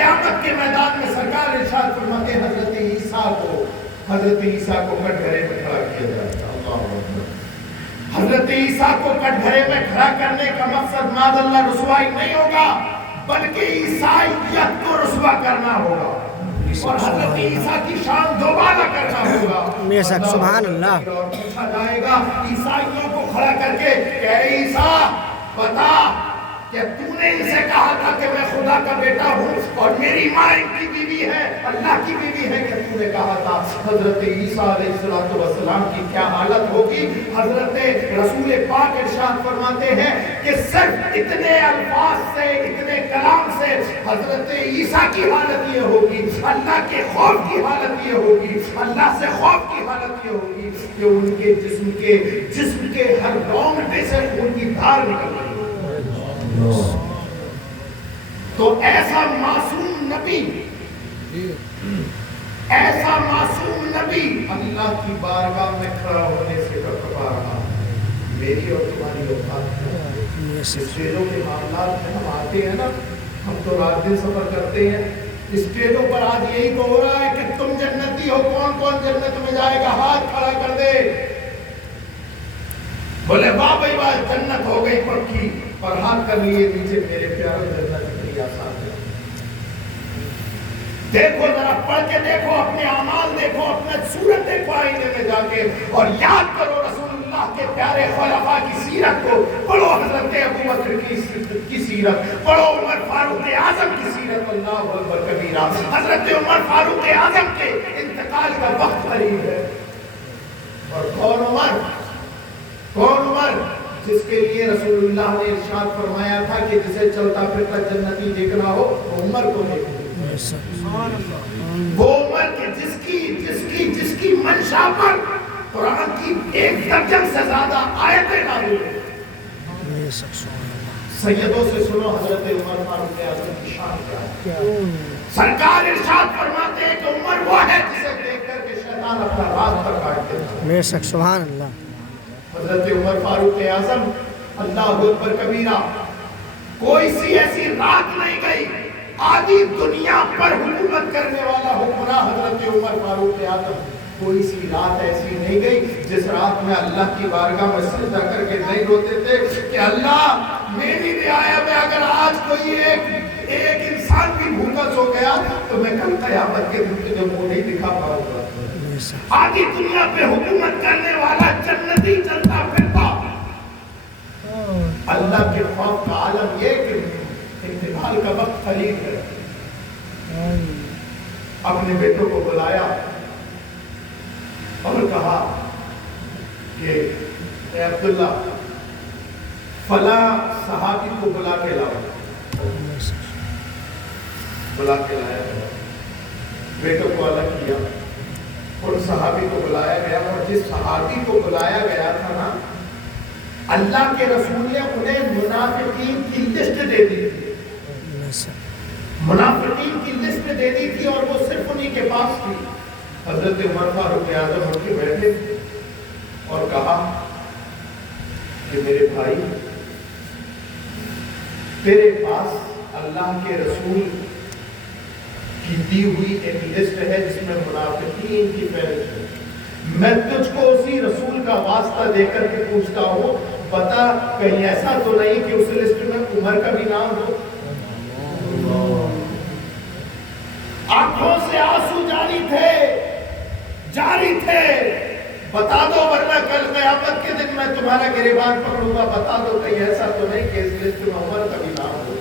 قیامت کے میدان میں سرکار ارشاد فرماتے ہیں حضرت عیسیٰ کو کٹ گھرے میں کھڑا کیا جائے گا. اللہ اکبر. حضرت عیسیٰ کو کٹ گھرے میں کھڑا کرنے کا مقصد معاذ اللہ رسوائی نہیں ہوگا، بلکہ عیسائیت کو رسوا کرنا ہوگا اور حضرت عیسیٰ کی شان دوبارہ کرنا ہوگا. بے شک سبحان اللہ. اور پوچھا جائے گا عیسائیوں کو کھڑا کر کے کہ اے عیسیٰ بتا کہ تو نے اسے کہا تھا کہ میں خدا کا بیٹا ہوں اور میری ماں ان کی بیوی ہے، اللہ کی بیوی ہے، کہ تو نے کہا تھا. حضرت عیسیٰ علیہ السلام کی کیا حالت ہوگی؟ حضرت رسول پاک ارشاد فرماتے ہیں کہ صرف اتنے الفاظ سے، اتنے کلام سے حضرت عیسیٰ کی حالت یہ ہوگی، اللہ کے خوف کی حالت یہ ہوگی، اللہ سے خوف کی حالت یہ ہوگی کہ ان کے جسم کے ہر رونگٹے سے خون کی دھار نکل رہی ہے. تو ایسا معصوم نبی اللہ کی بارگاہ میں کھڑا ہونے سے کبا رہا. میری اور تمہاری اوقات ہے. اسٹیجوں کے معاملات میں ہم آتے ہیں نا، ہم تو رات دن سفر کرتے ہیں. اسٹیجوں پر آج یہی تو ہو رہا ہے کہ تم جنتی ہو، کون کون جنت میں جائے گا ہاتھ کھڑا کر دے. بولے واہ بھائی واہ جنت ہو گئی پکی، اور ہاتھ کر لیے نیچے. میرے پیاروں جنت اتنی آسان ہے. دیکھو ذرا پڑھ کے دیکھو، اپنے اعمال دیکھو، اپنا صورت دیکھو آئینے میں جا کے، اور یاد کرو رسول اللہ کے پیارے خلفاء کی سیرت کو. پڑھو حضرت ابو بکر کی سیرت، پڑھو عمر فاروق اعظم کی سیرت. اللہ اکبر کبیرہ. حضرت عمر فاروق اعظم کے انتقال کا وقت قریب ہے. اور کون عمر؟ جس کے لیے رسول اللہ نے ارشاد فرمایا تھا کہ جسے چلتا پھرتا جنتی دیکھنا ہو وہ عمر کو دیکھو. وہ عمر کے جس کی منشا پر قرآن کی 1 درجن سے زیادہ آیتیں نازل ہوئی. سیدوں سے سنو حضرت عمر فاروق اعظم کی شان کیا ہے. سرکار ارشاد فرماتے ہیں کہ عمر وہ ہے جسے دیکھ کر کے شیطان اپنا راستہ کاٹ دیتا ہے. بے شک سبحان اللہ. حضرت عمر فاروق اعظم اللہ اکبر کبیرہ. کوئی سی ایسی رات نہیں گئی آدھی دنیا پر حکومت کرنے والا حکمراں حضرت عمر فاروق اعظم. کوئی سی رات ایسی نہیں گئی جس رات میں اللہ کی بارگاہ میں سجدہ کر کے نہیں روتے تھے کہ اللہ میری رعایا میں اگر آج کوئی ایک انسان بھی بھوکا سو گیا تو میں کل قیامت کے دن تجھے منہ نہیں دکھا پاؤں گا. آدھی دنیا پہ حکومت کرنے والا جنتی چلتا پھرتا. اللہ کے خوف کا عالم یہ کہ انتقال کا وقت قریب ہے. اپنے بیٹوں کو بلایا اور کہا کہ اے عبداللہ فلاں صحابی کو بلا کے لاؤ. بلا کے لایا، بیٹوں کو الگ کیا اور صحابی کو بلایا گیا. اور جس صحابی کو بلایا گیا تھا نا، اللہ کے رسول نے انہیں منافقین کی لسٹ دے دی تھی. منافقین کی لسٹ دے دی تھی اور وہ صرف انہی کے پاس تھی. حضرت عمر فاروق اعظم اٹھ کے بیٹھے اور کہا کہ میرے بھائی تیرے پاس اللہ کے رسول کی دی ہوئی ایک لسٹ ہے جس میں منافقین کی فہرست ہے. میں تجھ کو اسی رسول کا واسطہ دے کر کے پوچھتا ہوں، بتا کہیں ایسا تو نہیں کہ اس لسٹ میں عمر کا بھی نام ہو؟ آنکھوں سے آنسو جاری تھے. بتا دو ورنہ کل قیامت کے دن میں تمہارا گریبان پکڑوں گا. بتا دو کہیں ایسا تو نہیں کہ اس لسٹ میں عمر کا بھی نام ہو.